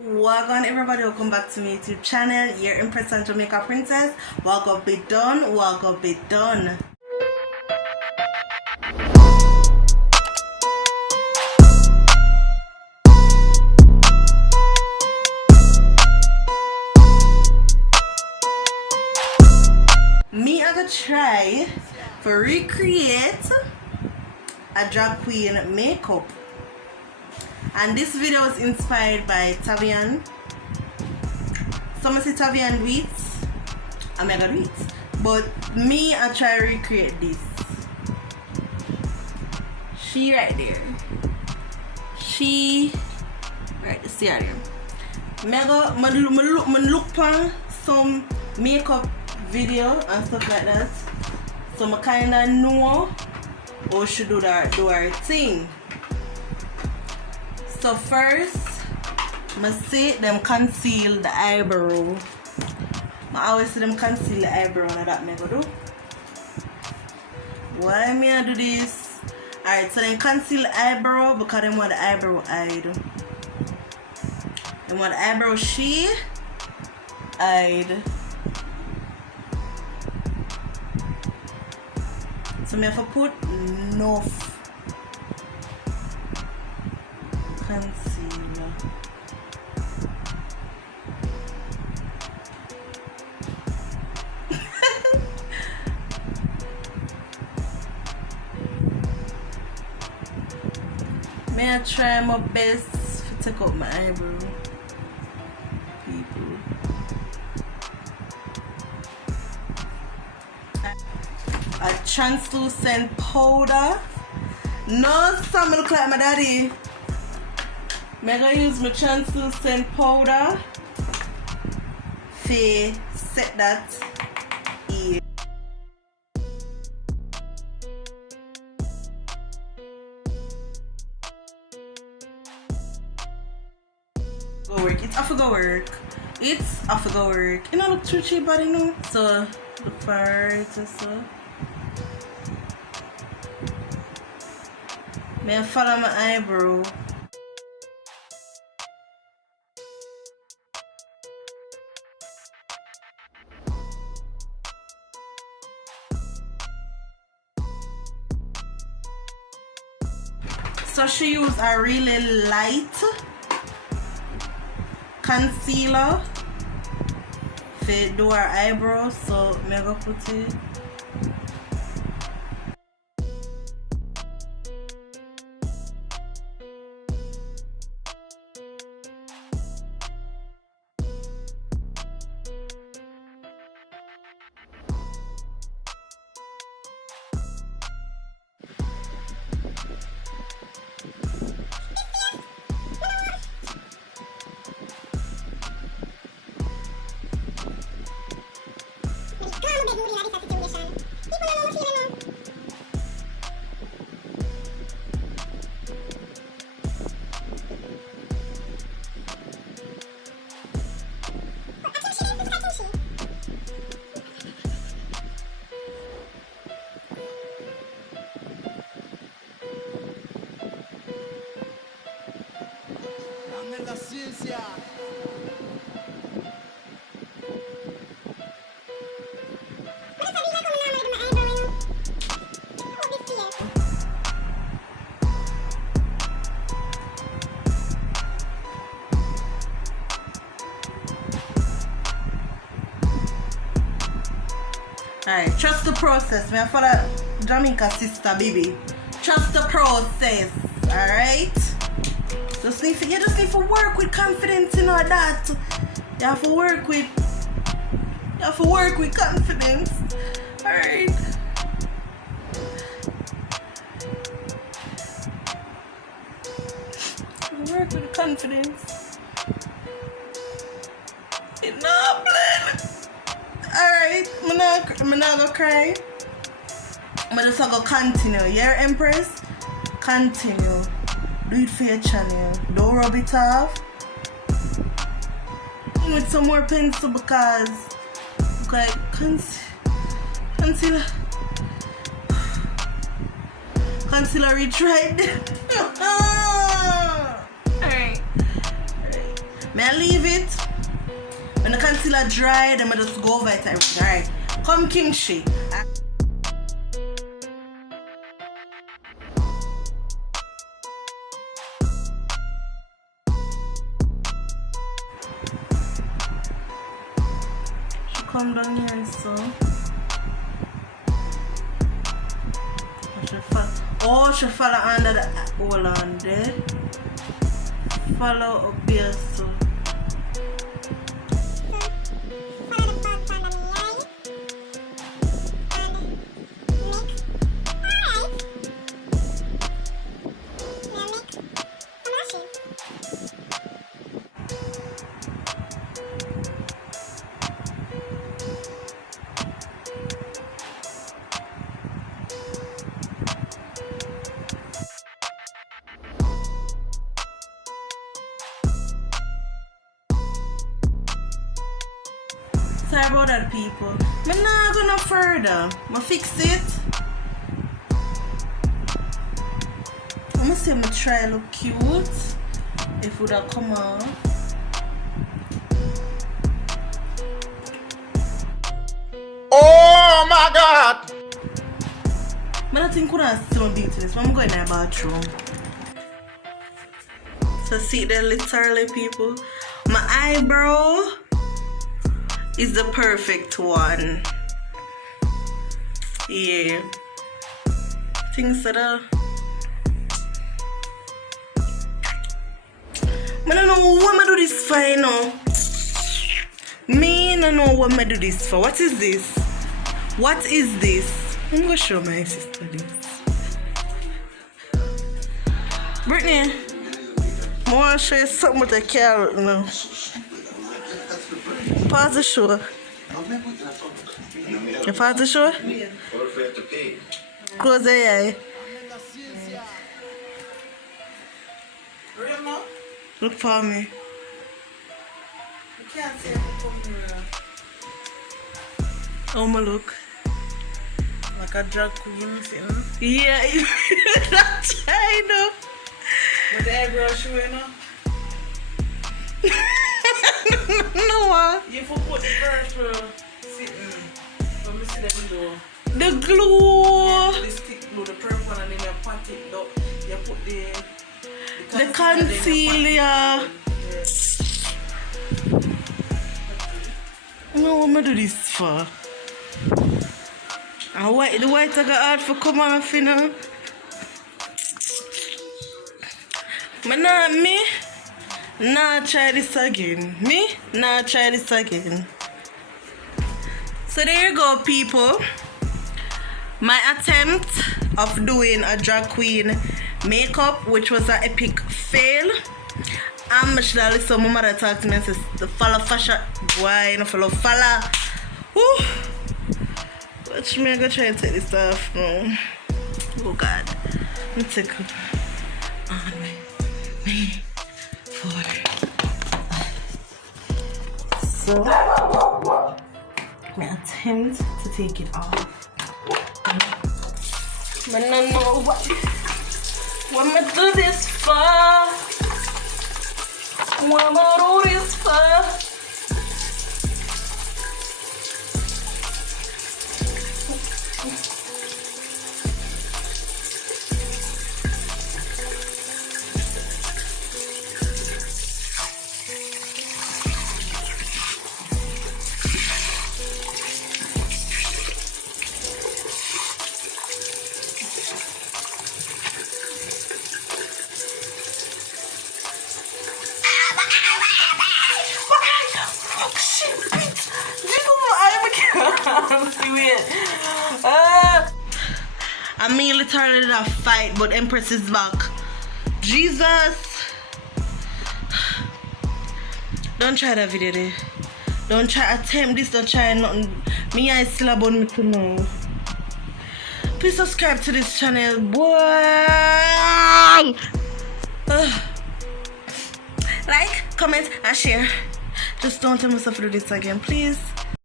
Welcome everybody, welcome back to my YouTube channel, your Empress and Jamaica Princess. Welcome be done, welcome be done. Me I gonna try to recreate a drag queen makeup. And this video is inspired by Tavian. Some say Tavian do it, I'm not gonna do it. But me, I try to recreate this. She right there. She right there. See her there. I look on some makeup video and stuff like that. So I kinda know how she do her thing. So first, I see them conceal the eyebrow. I always see them conceal the eyebrow and that I go do. Why me I do this? Alright, so then conceal the eyebrow because they want the eyebrow hide. They want the eyebrow she hide. So I have to put enough concealer. May I try my best to take out my eyebrow, people. A translucent powder. No, some look like my daddy. I'm gonna use my translucent powder to set that here. Go work. It's off to go work. It's off to go work. You know, look too cheap, body no. So look for it so. May I follow my eyebrow. So she used a really light concealer to do her eyebrows. So I'm gonna put it. La ciencia. Alright, trust the process. Me follow Jamaica sister, baby. Trust the process. Alright? You just need to work with confidence, you know that. You have to work with confidence. Alright. Work with confidence. It's not playing. Alright, I'm not gonna cry. I'm just gonna continue. Yeah, Empress? Continue. Do it for your channel. Don't rub it off. With some more pencil because concealer reach right there. Alright. May I leave it? When the concealer dry, then I just go over it and everything. Alright. Come kimchi. She come down here so. She follow under the hole on there. Follow up here so. Sorry about that, people. I'm not gonna further. I'm fix it. I'm gonna say I'm gonna try look cute. If it would have come out. Oh my God! I don't think I have so beautiful. So I'm going in the bathroom. So see there literally, people. My eyebrow is the perfect one. Yeah. Things that are. I don't know what I do this for, you know. Me, I don't know what I do this for. What is this? What is this? I'm gonna show my sister this. Brittany, I want to show you something with a carrot now. Pause the show. You pause the show? Yeah. What if we have to pay? Close the eye. Look for me. You can't see every camera. How my look? Like a drag queen thing. Yeah, that's China. With the eyebrow showing up. No. You can put the purple sitting. Let me see the below. The glue. The stick glue, the purple one, and then you pat it up. You put The concealer. Yeah. No, what am I do this for? And white, the white I got hard for come off, you know. But not me. Nah, try this again. Me? Nah, try this again. So there you go, people. My attempt of doing a drag queen makeup, which was an epic fail. I'm should have listened to my mother talk to me and says the follow fashion boy, you know, follow. Woo. Watch me, I'm gonna try and take this off now. Oh God. Let me take it on me. So I attempt to take it off. But I don't know what am I do this for? What am I do this for? I mean, literally did a fight, but Empress is back. Jesus. Don't try that video there. Don't try attempt this, don't try nothing. Me I still about me to know. Please subscribe to this channel, boy. Like, comment, and share. Just don't tell myself to do this again, please.